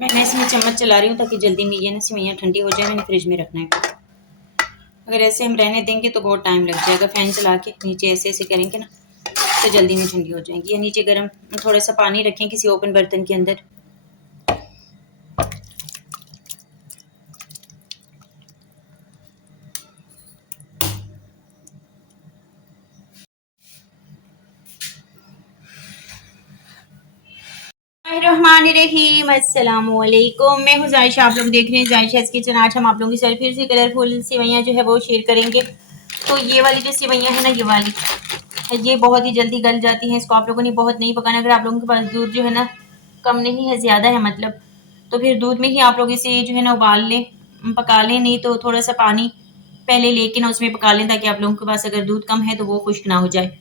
मैं इसमें चम्मच चला रही हूँ ताकि जल्दी में ये ना सेवइयाँ ठंडी हो जाए। मैंने फ्रिज में रखना है। अगर ऐसे हम रहने देंगे तो बहुत टाइम लग जाएगा। फ़ैन चला के नीचे ऐसे ऐसे करेंगे ना तो जल्दी में ठंडी हो जाएंगी। या नीचे गर्म थोड़ा सा पानी रखें किसी ओपन बर्तन के अंदर। रहीम अस्सलामुअलैकुम। मैं हूँ जायशा, आप लोग देख रहे हैं जायशा's किचन। आज हम आप लोगों के साथ फिर से कलरफुल सेवइयाँ जो है वो शेयर करेंगे। तो ये वाली जो सेवइयाँ है ना, ये वाली ये बहुत ही जल्दी गल जाती हैं। इसको आप लोगों ने बहुत नहीं पकाना। अगर आप लोगों के पास दूध जो है ना कम नहीं है, ज़्यादा है मतलब, तो फिर दूध में ही आप लोग इसे जो है ना उबाल लें, पका लें। नहीं तो थोड़ा सा पानी पहले लेके ना उसमें पका लें ताकि आप लोगों के पास अगर दूध कम है तो वो खुश्क ना हो जाए।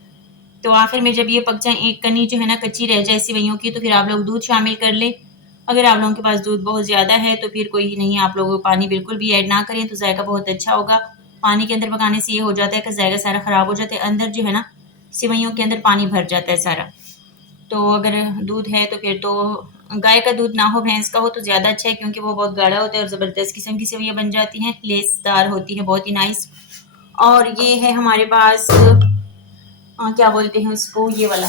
तो आखिर में जब ये पक जाए, एक कनी जो है ना कच्ची रह जाए सेवइयों की, तो फिर आप लोग दूध शामिल कर लें। अगर आप लोगों के पास दूध बहुत ज़्यादा है तो फिर कोई नहीं, आप लोग पानी बिल्कुल भी ऐड ना करें तो जायका बहुत अच्छा होगा। पानी के अंदर पकाने से ये हो जाता है कि जायका सारा ख़राब हो जाता है, अंदर जो है ना सेवइयों के अंदर पानी भर जाता है सारा। तो अगर दूध है तो फिर तो गाय का दूध ना हो, भैंस का हो तो ज़्यादा अच्छा है, क्योंकि वो बहुत गाढ़ा होता है और ज़बरदस्त किस्म की सेवइयाँ बन जाती हैं, लेसदार होती है, बहुत ही नाइस। और ये है हमारे पास क्या बोलते हैं उसको, ये वाला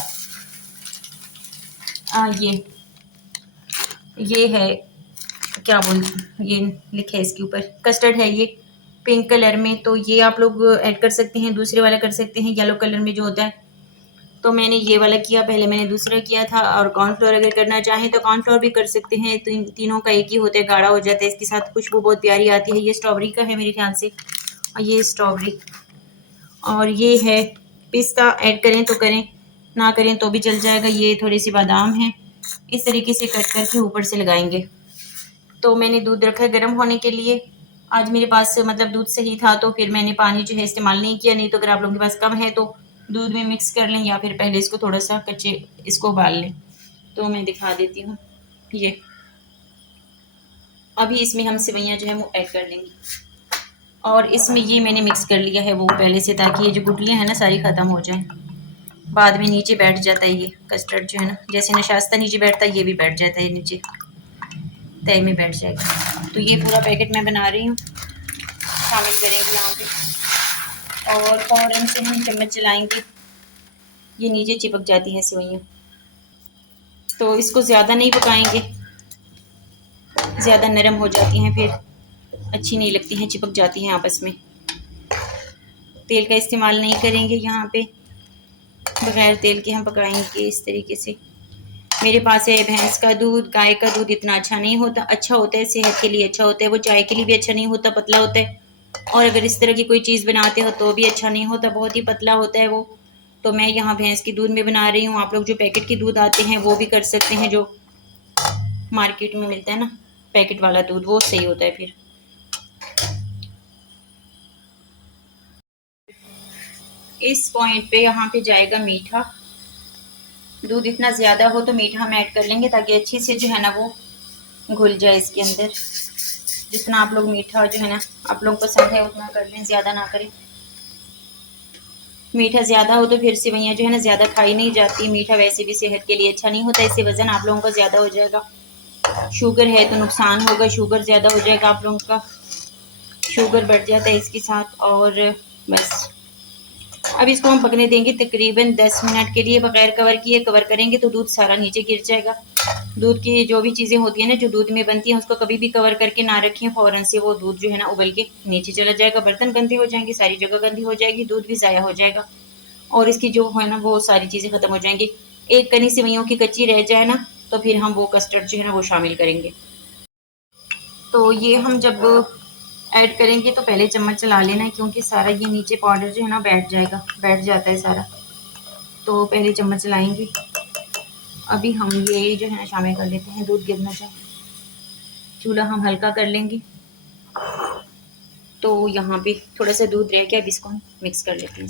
ये है क्या बोलते, ये लिखे है इसके ऊपर कस्टर्ड है ये पिंक कलर में। तो ये आप लोग ऐड कर सकते हैं, दूसरे वाला कर सकते हैं येलो कलर में जो होता है। तो मैंने ये वाला किया, पहले मैंने दूसरा किया था। और कॉर्नफ्लोर अगर करना चाहें तो कॉर्नफ्लोर भी कर सकते हैं। तो इन तीनों का एक ही होता है, गाढ़ा हो जाता है। इसके साथ खुशबू बहुत प्यारी आती है। ये स्ट्रॉबेरी का है मेरे ख्याल से, और ये स्ट्रॉबेरी, और ये है पिस्ता। ऐड करें तो करें, ना करें तो भी चल जाएगा। ये थोड़ी सी बादाम है, इस तरीके से कट करके ऊपर से लगाएंगे। तो मैंने दूध रखा है गर्म होने के लिए। आज मेरे पास मतलब दूध सही था तो फिर मैंने पानी जो है इस्तेमाल नहीं किया। नहीं तो अगर आप लोगों के पास कम है तो दूध में मिक्स कर लें, या फिर पहले इसको थोड़ा सा कच्चे इसको उबाल लें। तो मैं दिखा देती हूँ। ये अभी इसमें हम सेवइयाँ जो है वो ऐड कर लेंगे। और इसमें ये मैंने मिक्स कर लिया है वो पहले से, ताकि ये जो गुठलियाँ हैं ना सारी ख़त्म हो जाएं। बाद में नीचे बैठ जाता है ये कस्टर्ड जो है ना, जैसे नशास्ता नीचे बैठता है ये भी बैठ जाता है नीचे, तय में बैठ जाएगा। तो ये पूरा पैकेट मैं बना रही हूँ, शामिल करेंगे यहाँ पे। और फ़ौरन से हम चम्मच चलाएंगे, ये नीचे चिपक जाती हैं सेवइयाँ। तो इसको ज़्यादा नहीं पकाएंगे, ज़्यादा नरम हो जाती हैं फिर अच्छी नहीं लगती हैं, चिपक जाती हैं आपस में। तेल का इस्तेमाल नहीं करेंगे यहाँ पे, बगैर तेल के हम पकाएंगे इस तरीके से। मेरे पास है भैंस का दूध। गाय का दूध इतना अच्छा नहीं होता, अच्छा होता है सेहत के लिए, अच्छा होता है, वो चाय के लिए भी अच्छा नहीं होता, पतला होता है। और अगर इस तरह की कोई चीज़ बनाते हो तो भी अच्छा नहीं होता, बहुत ही पतला होता है वो। तो मैं यहाँ भैंस की दूध में बना रही हूँ। आप लोग जो पैकेट के दूध आते हैं वो भी कर सकते हैं, जो मार्केट में मिलता है ना पैकेट वाला दूध, वो सही होता है फिर। इस पॉइंट पे यहाँ पे जाएगा मीठा। दूध इतना ज़्यादा हो तो मीठा हम ऐड कर लेंगे, ताकि अच्छी से जो है ना वो घुल जाए इसके अंदर। जितना आप लोग मीठा जो है ना आप लोग पसंद है उतना कर लें, ज़्यादा ना करें। मीठा ज़्यादा हो तो फिर सेवइयाँ जो है ना ज़्यादा खाई नहीं जाती। मीठा वैसे भी सेहत के लिए अच्छा नहीं होता, इससे वज़न आप लोगों का ज़्यादा हो जाएगा। शुगर है तो नुकसान होगा, शुगर ज़्यादा हो जाएगा आप लोगों का, शुगर बढ़ जाता है इसके साथ। और बस अब इसको हम पकने देंगे तकरीबन 10 मिनट के लिए बगैर कवर किए। कवर करेंगे तो दूध सारा नीचे गिर जाएगा। दूध की जो भी चीज़ें होती हैं ना जो दूध में बनती हैं, उसको कभी भी कवर करके ना रखें, फ़ौरन से वो दूध जो है ना उबल के नीचे चला जाएगा। बर्तन गंदे हो जाएंगे, सारी जगह गंदी हो जाएगी, दूध भी ज़ाया हो जाएगा, और इसकी जो है ना वो सारी चीज़ें ख़त्म हो जाएंगी। एक कनी सेवइयों की कच्ची रह जाए ना तो फिर हम वो कस्टर्ड जो है ना वो शामिल करेंगे। तो ये हम जब ऐड करेंगे तो पहले चम्मच चला लेना है, क्योंकि सारा ये नीचे पाउडर जो है ना बैठ जाएगा, बैठ जाता है सारा। तो पहले चम्मच चलाएंगे। अभी हम ये जो है ना शामिल कर लेते हैं, दूध गिरना जाए। चूल्हा हम हल्का कर लेंगे। तो यहाँ पे थोड़ा सा दूध रह गया, अब इसको हम मिक्स कर लेते हैं।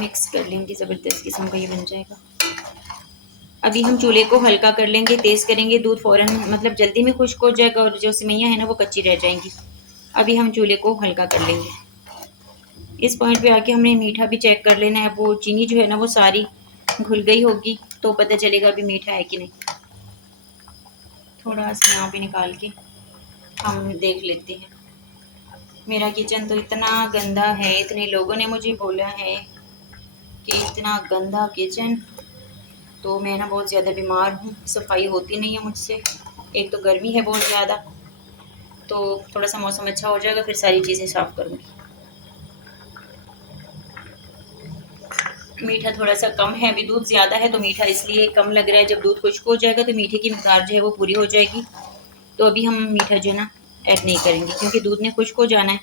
मिक्स कर लेंगे, ज़बरदस्त किस्म का ये बन जाएगा। अभी हम चूल्हे को हल्का कर लेंगे, तेज़ करेंगे, दूध फ़ौरन मतलब जल्दी में खुश्क हो जाएगा और जो सेवइयाँ हैं ना वो कच्ची रह जाएंगी। अभी हम चूल्हे को हल्का कर लेंगे। इस पॉइंट पे आके हमने मीठा भी चेक कर लेना है। वो चीनी जो है ना वो सारी घुल गई होगी, तो पता चलेगा अभी मीठा है कि नहीं। थोड़ा सा यहाँ पे निकाल के हम देख लेते हैं। मेरा किचन तो इतना गंदा है, इतने लोगों ने मुझे बोला है कि इतना गंदा किचन, तो मैं ना बहुत ज़्यादा बीमार हूँ, सफाई होती नहीं है मुझसे। एक तो गर्मी है बहुत ज़्यादा, तो थोड़ा सा मौसम अच्छा हो जाएगा फिर सारी चीज़ें साफ़ करूँगी। मीठा थोड़ा सा कम है, अभी दूध ज़्यादा है तो मीठा इसलिए कम लग रहा है। जब दूध खुश्क हो जाएगा तो मीठे की मिकदार जो है वो पूरी हो जाएगी। तो अभी हम मीठा जो है ना ऐड नहीं करेंगे, क्योंकि दूध ने खुश्क हो जाना है।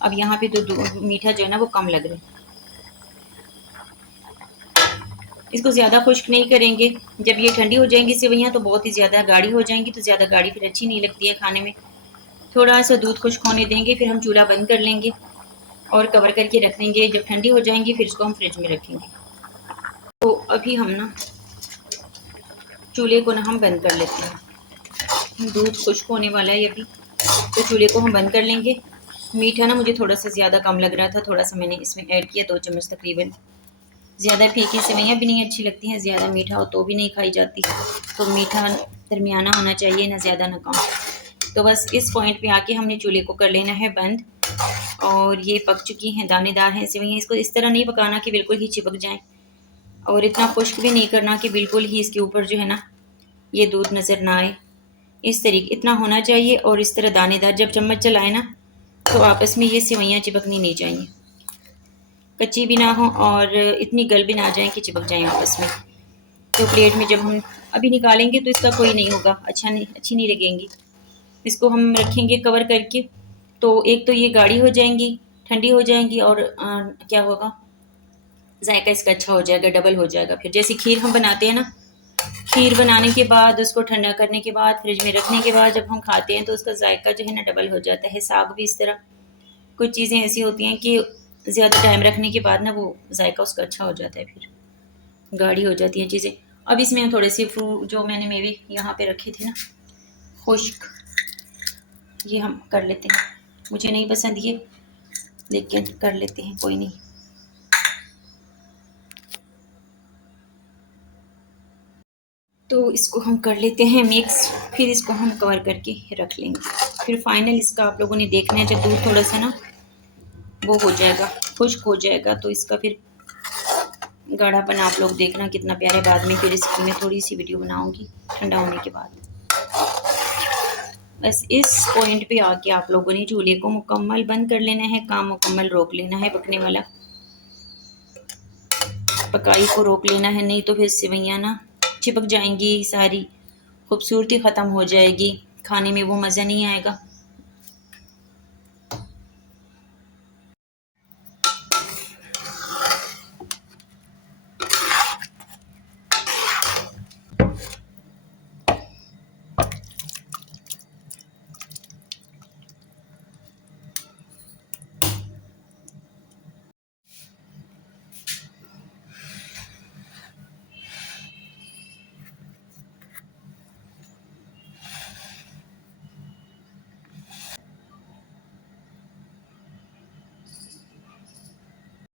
अब यहाँ पे तो मीठा जो है ना वो कम लग रहा है। इसको ज़्यादा खुश्क नहीं करेंगे। जब ये ठंडी हो जाएंगी सेवइयाँ तो बहुत ही ज़्यादा गाढ़ी हो जाएंगी, तो ज़्यादा गाढ़ी फिर अच्छी नहीं लगती है खाने में। थोड़ा सा दूध खुश्क होने देंगे, फिर हम चूल्हा बंद कर लेंगे और कवर करके रख देंगे। जब ठंडी हो जाएंगी फिर इसको हम फ्रिज में रखेंगे। तो अभी हम ना चूल्हे को ना हम बंद कर लेते हैं। दूध खुश्क होने वाला है अभी, तो चूल्हे को हम बंद कर लेंगे। मीठा ना मुझे थोड़ा सा ज़्यादा कम लग रहा था, थोड़ा सा मैंने इसमें ऐड किया, 2 चम्मच तकरीबन। ज़्यादा फीकी सेवइयाँ भी नहीं अच्छी लगती हैं, ज़्यादा मीठा हो तो भी नहीं खाई जाती। तो मीठा दरमियाना होना चाहिए, ना ज़्यादा ना कम। तो बस इस पॉइंट पे आके हमने चूल्हे को कर लेना है बंद। और ये पक चुकी हैं, दानेदार हैं सेवइयाँ। इसको इस तरह नहीं पकाना कि बिल्कुल ही चिपक जाएँ, और इतना खुश्क भी नहीं करना कि बिल्कुल ही इसके ऊपर जो है ना ये दूध नज़र ना आए। इस तरीके इतना होना चाहिए, और इस तरह दानेदार। जब चम्मच चलाए ना तो आपस में ये सेवइयाँ चिपकनी नहीं चाहिए, कच्ची भी ना हो और इतनी गल भी ना जाए कि चिपक जाएँ आपस में। तो प्लेट में जब हम अभी निकालेंगे तो इसका कोई नहीं होगा, अच्छी नहीं लगेंगी। इसको हम रखेंगे कवर करके, तो एक तो ये गाढ़ी हो जाएंगी, ठंडी हो जाएंगी, और क्या होगा, जायका इसका अच्छा हो जाएगा, डबल हो जाएगा। फिर जैसे खीर हम बनाते हैं ना, खीर बनाने के बाद उसको ठंडा करने के बाद फ्रिज में रखने के बाद जब हम खाते हैं तो उसका जायका जो है ना डबल हो जाता है। साग भी इस तरह, कुछ चीज़ें ऐसी होती हैं कि ज़्यादा टाइम रखने के बाद ना वो जायका उसका अच्छा हो जाता है, फिर गाढ़ी हो जाती हैं चीज़ें। अब इसमें हम थोड़े से फ्रूट जो मैंने मेवे यहाँ पे रखे थे ना खुश्क, ये हम कर लेते हैं। मुझे नहीं पसंद ये, लेकिन कर लेते हैं, कोई नहीं। तो इसको हम कर लेते हैं मिक्स, फिर इसको हम कवर करके रख लेंगे। फिर फाइनल इसका आप लोगों ने देखना है, जब दूध थोड़ा सा ना वो हो जाएगा, खुश्क हो जाएगा, तो इसका फिर गाढ़ापन आप लोग देखना कितना प्यारा है। बाद में फिर इसकी मैं थोड़ी सी वीडियो बनाऊंगी ठंडा होने के बाद। बस इस पॉइंट पे आके आप लोगों ने चूल्हे को मुकम्मल बंद कर लेना है, काम मुकम्मल रोक लेना है पकने वाला, पकाई को रोक लेना है, नहीं तो फिर सेवइयाँ ना चिपक जाएंगी, सारी खूबसूरती ख़त्म हो जाएगी, खाने में वो मज़ा नहीं आएगा।